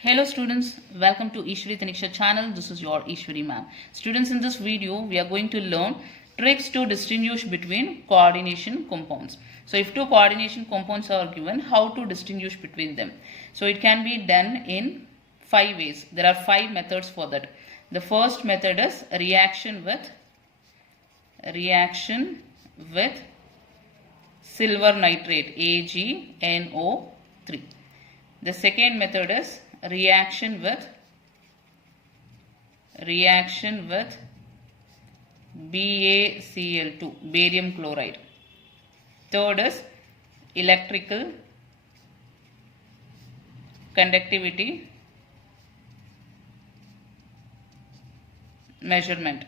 Hello students, welcome to Eshwari channel. This is your Eshwari ma'am. Students, in this video we are going to learn tricks to distinguish between coordination compounds. So if two coordination compounds are given, how to distinguish between them? So it can be done in 5 ways. There are 5 methods for that. The first method is reaction with silver nitrate AgNO3. The second method is reaction with BaCl2, barium chloride. Third is electrical conductivity measurement.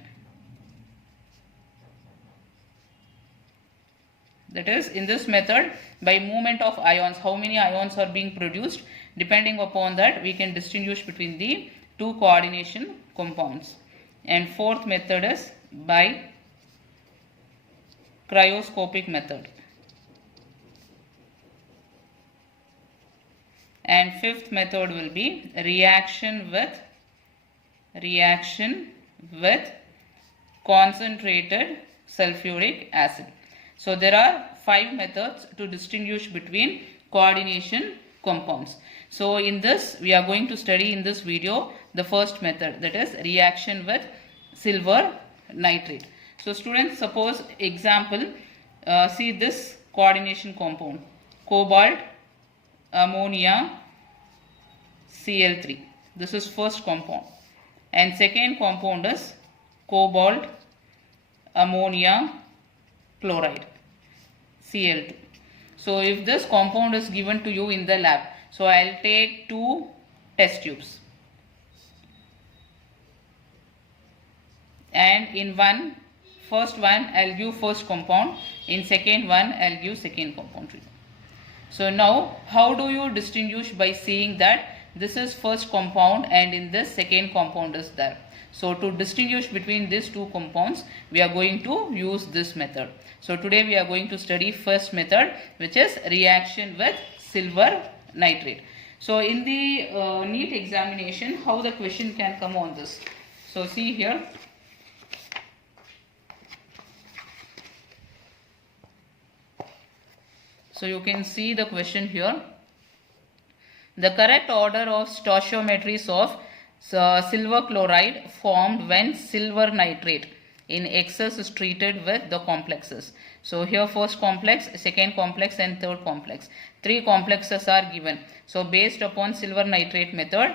That is, in this method, by movement of ions, how many ions are being produced, depending upon that we can distinguish between the two coordination compounds. And fourth method is by cryoscopic method. And fifth method will be reaction with concentrated sulfuric acid. So there are 5 methods to distinguish between coordination compounds. So in this we are going to study in this video the first method, that is reaction with silver nitrate. So students, suppose example, see this coordination compound, cobalt ammonia Cl3. This is first compound, and second compound is cobalt ammonia chloride Cl2. So if this compound is given to you in the lab, so I'll take 2 test tubes, and in first one I'll give first compound, in second one I'll give second compound. So now how do you distinguish? By seeing that this is first compound and in this second compound is there. So to distinguish between these two compounds, we are going to use this method. So today we are going to study first method, which is reaction with silver nitrate. So in the NEET examination, how the question can come on this? So see here. So you can see the question here. The correct order of stoichiometries of silver chloride formed when silver nitrate in excess is treated with the complexes. So here first complex, second complex and third complex. 3 complexes are given. So based upon silver nitrate method,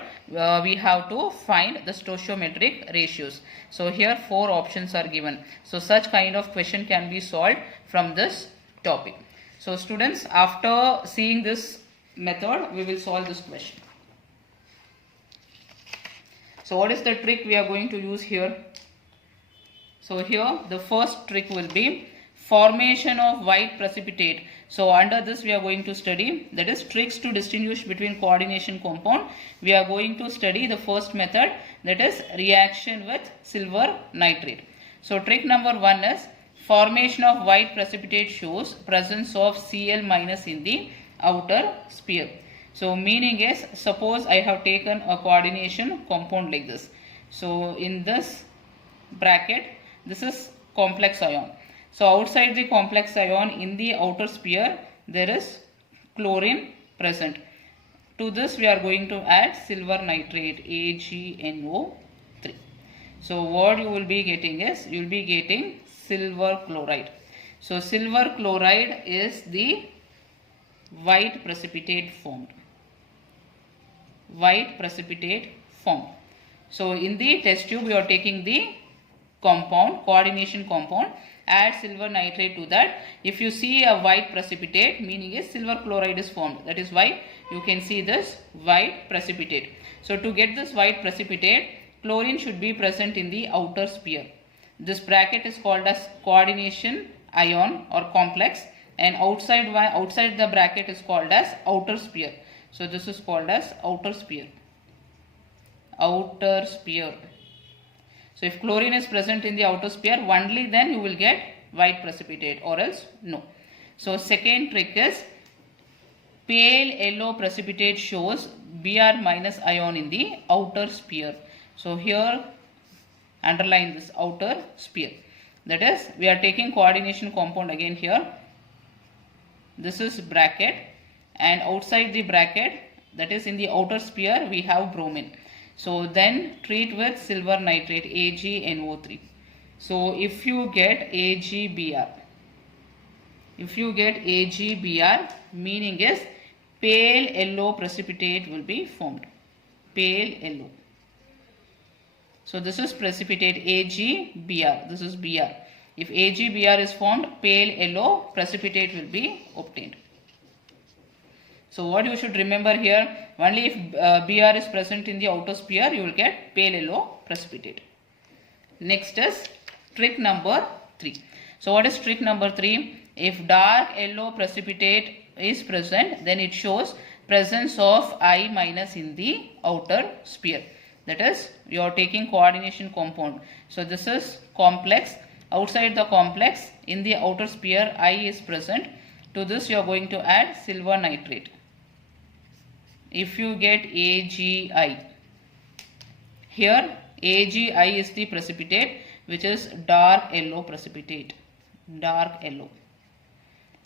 we have to find the stoichiometric ratios. So here 4 options are given. So such kind of question can be solved from this topic. So students, after seeing this method, we will solve this question. So what is the trick we are going to use here? So here the first trick will be formation of white precipitate. So under this we are going to study, that is tricks to distinguish between coordination compound. We are going to study the first method, that is reaction with silver nitrate. So trick number 1 is formation of white precipitate shows presence of Cl minus in the outer sphere. So meaning is, suppose I have taken a coordination compound like this. So in this bracket, this is complex ion. So outside the complex ion in the outer sphere, there is chlorine present. To this we are going to add silver nitrate AgNO3. So what you will be getting is, you will be getting silver chloride. So silver chloride is the white precipitate formed. So in the test tube we are taking the compound, coordination compound, add silver nitrate to that. If you see a white precipitate, meaning is silver chloride is formed. That is why you can see this white precipitate. So to get this white precipitate, chlorine should be present in the outer sphere. This bracket is called as coordination ion or complex, and outside the bracket is called as outer sphere. So this is called as outer sphere. So if chlorine is present in the outer sphere, only then you will get white precipitate, or else no. So second trick is pale yellow precipitate shows Br minus ion in the outer sphere. So here underline this outer sphere. That is, we are taking coordination compound again here. This is bracket, and outside the bracket, that is in the outer sphere, we have bromine. So then treat with silver nitrate AgNO3. So if you get AgBr, meaning is pale yellow precipitate will be formed. Pale yellow. So this is precipitate AgBr. This is Br. If AgBr is formed, pale yellow precipitate will be obtained. So what you should remember here, only if Br is present in the outer sphere, you will get pale yellow precipitate. Next is trick number 3. So what is trick number 3? If dark yellow precipitate is present, then it shows presence of I minus in the outer sphere. That is, you are taking coordination compound. So this is complex. Outside the complex, in the outer sphere, I is present. To this you are going to add silver nitrate. If you get AgI, here AgI is the precipitate, which is dark yellow precipitate. Dark yellow.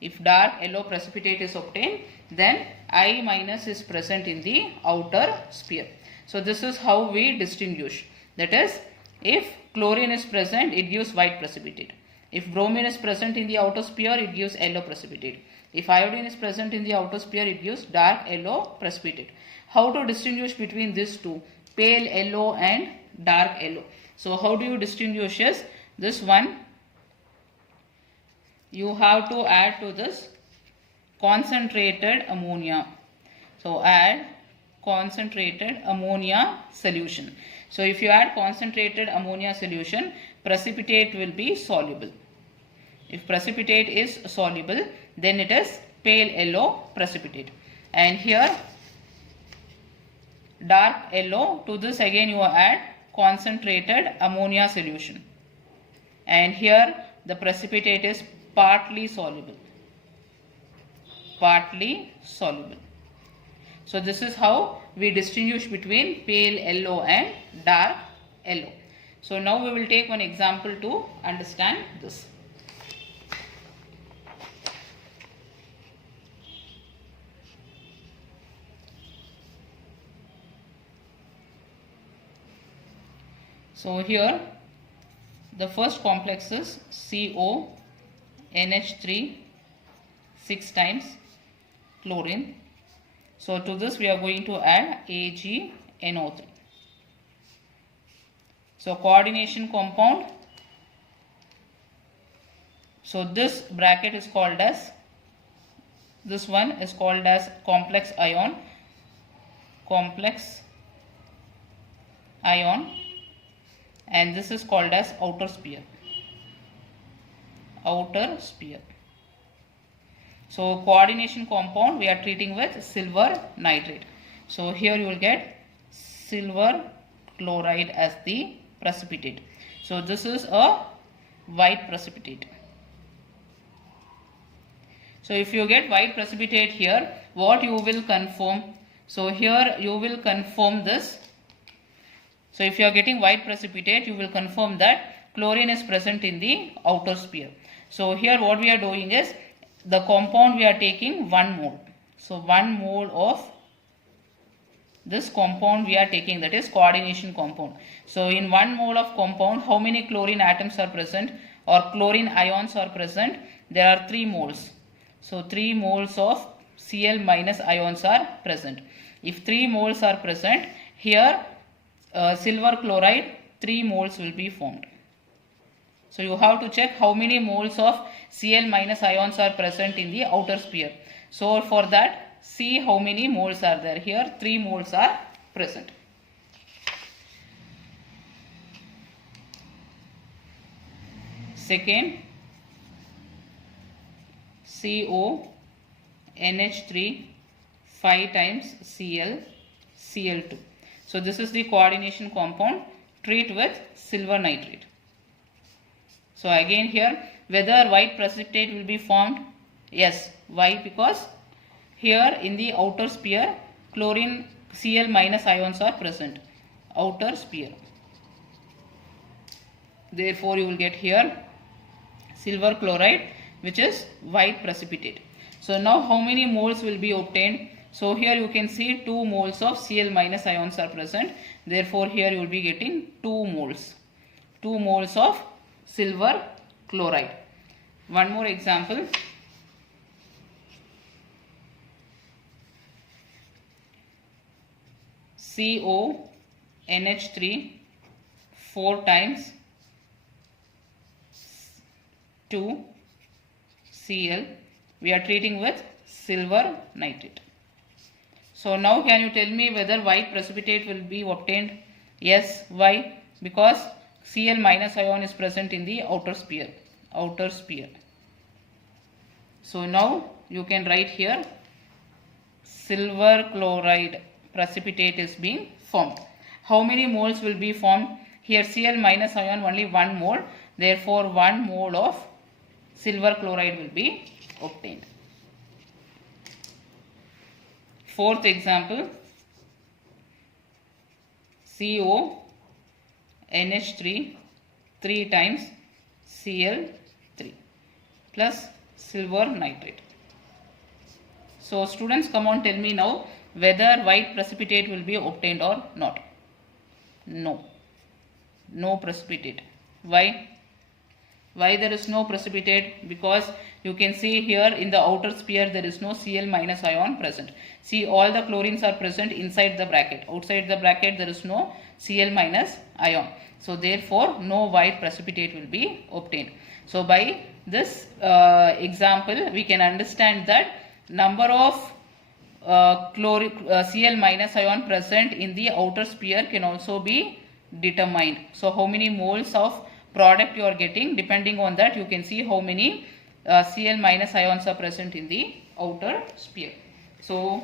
If dark yellow precipitate is obtained, then I minus is present in the outer sphere. So this is how we distinguish. That is, if chlorine is present, it gives white precipitate. If bromine is present in the outer sphere, it gives yellow precipitate. If iodine is present in the outer sphere, it gives dark yellow precipitate. How to distinguish between these two, pale yellow and dark yellow? So how do you distinguish this one? You have to add to this concentrated ammonia. So add concentrated ammonia solution. So if you add concentrated ammonia solution, precipitate will be soluble. If precipitate is soluble, then it is pale yellow precipitate. And here dark yellow, to this again you add concentrated ammonia solution. And here the precipitate is partly soluble. Partly soluble. So this is how we distinguish between pale yellow and dark yellow. So now we will take one example to understand this. So here the first complex is CO NH3 6 times chlorine. So to this we are going to add AgNO3. So coordination compound. So this bracket is called as, this one is called as complex ion. Complex ion. And this is called as outer sphere. Outer sphere. So coordination compound we are treating with silver nitrate. So here you will get silver chloride as the precipitate. So this is a white precipitate. So if you get white precipitate here, what you will confirm? So here you will confirm this. So if you are getting white precipitate, you will confirm that chlorine is present in the outer sphere. So here what we are doing is, the compound we are taking 1 mole. So 1 mole of this compound we are taking, that is coordination compound. So in 1 mole of compound, how many chlorine atoms are present or chlorine ions are present? There are 3 moles. So 3 moles of Cl minus ions are present. If 3 moles are present, here silver chloride 3 moles will be formed. So you have to check how many moles of Cl minus ions are present in the outer sphere. So for that, see how many moles are there. Here 3 moles are present. Second, CO NH3 5 times Cl Cl2. So this is the coordination compound. Treat with silver nitrate. So again here, whether white precipitate will be formed? Yes. Why? Because here in the outer sphere, chlorine Cl minus ions are present, outer sphere. Therefore, you will get here silver chloride, which is white precipitate. So now how many moles will be obtained? So here you can see 2 moles of Cl minus ions are present. Therefore, here you will be getting 2 moles. 2 moles of silver chloride. One more example. CONH3 4 times 2 Cl. We are treating with silver nitrate. So now can you tell me whether white precipitate will be obtained? Yes. Why? Because Cl minus ion is present in the outer sphere. Outer sphere. So now you can write here silver chloride precipitate is being formed. How many moles will be formed? Here Cl minus ion only 1 mole. Therefore 1 mole of silver chloride will be obtained. Fourth example, CONH3 3 times Cl3 plus silver nitrate. So students, come on, tell me now whether white precipitate will be obtained or not. No. No precipitate. Why? Why there is no precipitate? Because you can see here in the outer sphere there is no Cl minus ion present. See, all the chlorines are present inside the bracket. Outside the bracket there is no Cl minus ion. So therefore no white precipitate will be obtained. So by this example we can understand that number of Cl minus ion present in the outer sphere can also be determined. So how many moles of product you are getting, depending on that you can see how many Cl minus ions are present in the outer sphere. So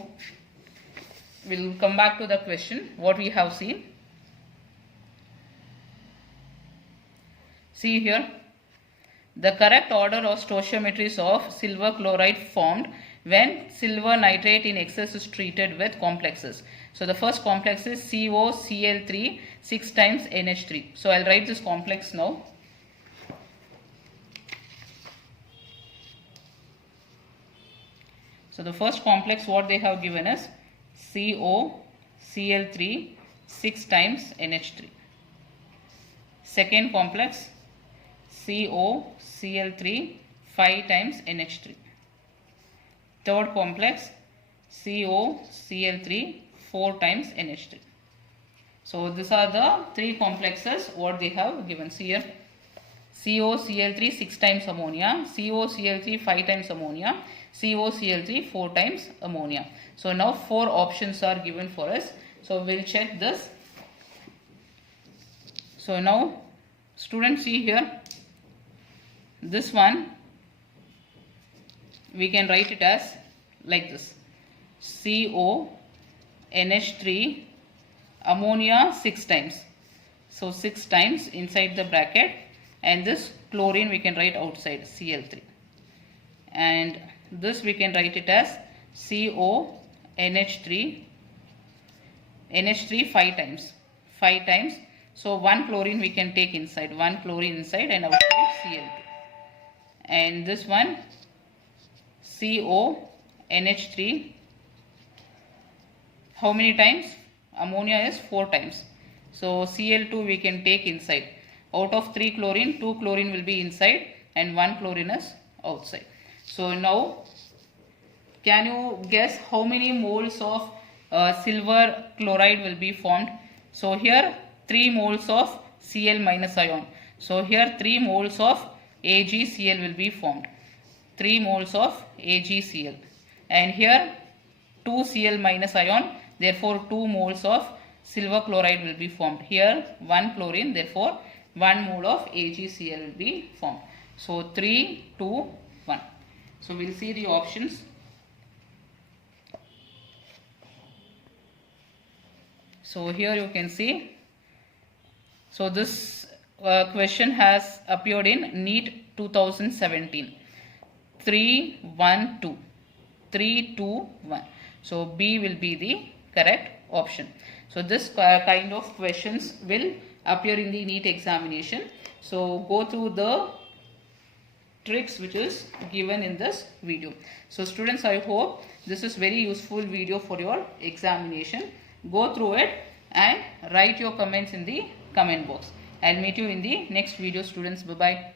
we will come back to the question what we have seen. See here, the correct order of stoichiometries of silver chloride formed when silver nitrate in excess is treated with complexes. So the first complex is COCl3 6 times NH3. So I'll write this complex now. So the first complex what they have given is COCl3 6 times NH3. Second complex COCl3 5 times NH3. Third complex COCl3 4 times NH3. So these are the 3 complexes what they have given. See here, COCl3 6 times ammonia, COCl3 5 times ammonia, COCl3 4 times ammonia. So now 4 options are given for us. So we'll check this. So now students, see here, this one we can write it as like this: CONH3 ammonia 6 times. So 6 times inside the bracket, and this chlorine we can write outside Cl3, and this we can write it as CONH3 NH3 5 times. 5 times. So 1 chlorine we can take inside, 1 chlorine inside and outside Cl2. And this one CONH3, how many times? Ammonia is 4 times. So Cl2 we can take inside. Out of 3 chlorine, 2 chlorine will be inside and 1 chlorine is outside. So now can you guess how many moles of silver chloride will be formed? So here 3 moles of Cl minus ion. So here 3 moles of AgCl will be formed. 3 moles of AgCl. And here 2 Cl minus ion. Therefore 2 moles of silver chloride will be formed. Here 1 chlorine. Therefore 1 mole of AgCl will be formed. So 3, 2, 1. So we'll see the options. So here you can see. So this question has appeared in NEET 2017. 3, 1, 2. 3, 2, 1. So B will be the correct option. So this kind of questions will appear in the NEET examination. So go through the tricks which is given in this video. So students, I hope this is very useful video for your examination. Go through it and write your comments in the comment box. I'll meet you in the next video, students. Bye bye.